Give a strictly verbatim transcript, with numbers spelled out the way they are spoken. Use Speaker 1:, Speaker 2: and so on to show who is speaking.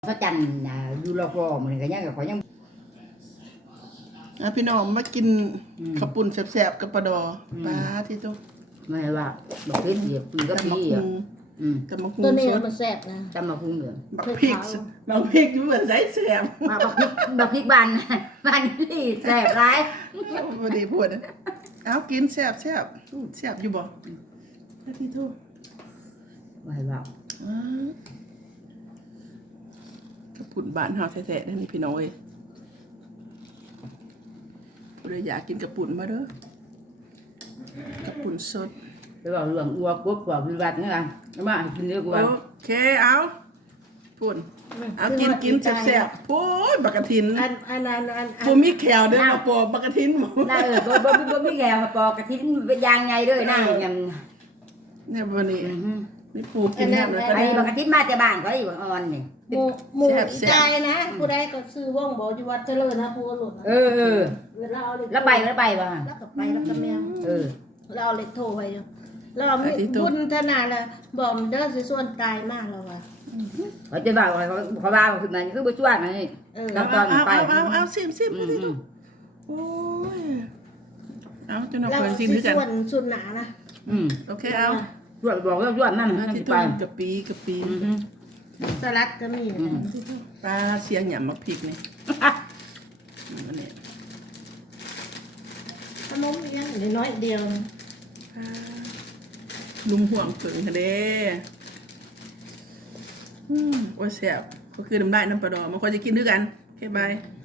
Speaker 1: เขาจันอยู่รอๆมันก็ยังก็ขอยัง
Speaker 2: อ่ะพี่น้องมากินข้าวปุ้นแซ่บๆกับปลาดอปลาที่ตุ๊ก
Speaker 1: ไม่ว่าบักพริกเดียวมันก็พี่อ่ะอืม
Speaker 2: กับมะฮุง
Speaker 3: ตัวนี้
Speaker 2: สด
Speaker 3: มันแซ่บนะ
Speaker 1: จำมาคุ้งเหลือง
Speaker 2: บักพริกบักพริกอยู่เหมือนไส้แซ่บ
Speaker 1: มาบักพริกบักพริกบานบานนี่แซ่บร้าย
Speaker 2: พอดีพูดนะเอากินแซ่บแซ่บแซ่บอยู่บ่ที่ตุ๊ก
Speaker 1: ไม่ว่า
Speaker 2: ข้าวปุ้นบ้านเฮาแท้ๆนั่นนี่พี่น้องเอ้ยผู้ใดอยากกินข้าวปุ้นมาเด้อข้าวปุ้นสด
Speaker 1: ไปบอกเรื่องอ้วกปุ๊บบอกวิวัฒน์นี่ไงมากินเยอะกว่า
Speaker 2: โอเคเอาปุ้นเอากินกินแซ่บๆโอ้ยบักกะทิน
Speaker 3: อันอันอันอัน
Speaker 2: ผู้มีแขวเด้อมาปอกบักกะทินหมู
Speaker 1: น่าเออบ่บ่บ่มีแกวปอกกะทิเป็นยางไงด้วยนั่งยัง
Speaker 2: เนี่ยวันนี้นี่ปูกินแฮมแล้วก็
Speaker 1: ไอ้
Speaker 2: ได้
Speaker 1: บักกะทิมาแต่บ้านก็ได้อยู่อ่อนนี่
Speaker 3: หมูหมูอีใจนะผู้ใดก็ซื้อว่องบอกอยู่วัดเจริญนะผู้หลุด
Speaker 1: เออเออ
Speaker 3: แล้วเอาเล็ก
Speaker 1: แล้วไปแล้วไปว่ะ
Speaker 3: แล้วก็ไปแล้วก็แมว
Speaker 1: เออ
Speaker 3: แล้วเอาเล็กโทรไปอยู่แล้วเอาบุญธนาละบอกเด้อสิส่วนตายมากแล้วว่ะ
Speaker 1: เขาจะบอกเขาเขาว่าคือมันคือบ่ช่วยมันนี่
Speaker 3: เออ
Speaker 1: แล้ว
Speaker 2: เอาเอาเอาเอาซิมซิมดิโอ้ยเอาจนเอา
Speaker 3: แล้ว
Speaker 2: เพิ่นซิ
Speaker 3: สิ
Speaker 2: มด้วยกัน
Speaker 3: ส่วนส่วนหนานะ
Speaker 1: อืม
Speaker 2: โอเคเอา
Speaker 1: ช่วยบอกว่าช่วยมัน
Speaker 2: เอา
Speaker 1: มัน
Speaker 2: ที่
Speaker 1: สิ
Speaker 2: ต้
Speaker 1: ไป
Speaker 2: นกะปีกะปี
Speaker 1: อืม
Speaker 3: สลัดก็มีนะ
Speaker 2: ปลาเสียงหยำมักพริกนี่อันนี้
Speaker 3: ขนมยังน้อยเดียว
Speaker 2: ลุมห่วงเผิงทะเลอืมโอ้ยแซ่บก็คือน้ำได้น้ำปลาดอมันควรจะกินด้วยกันโอเคบาย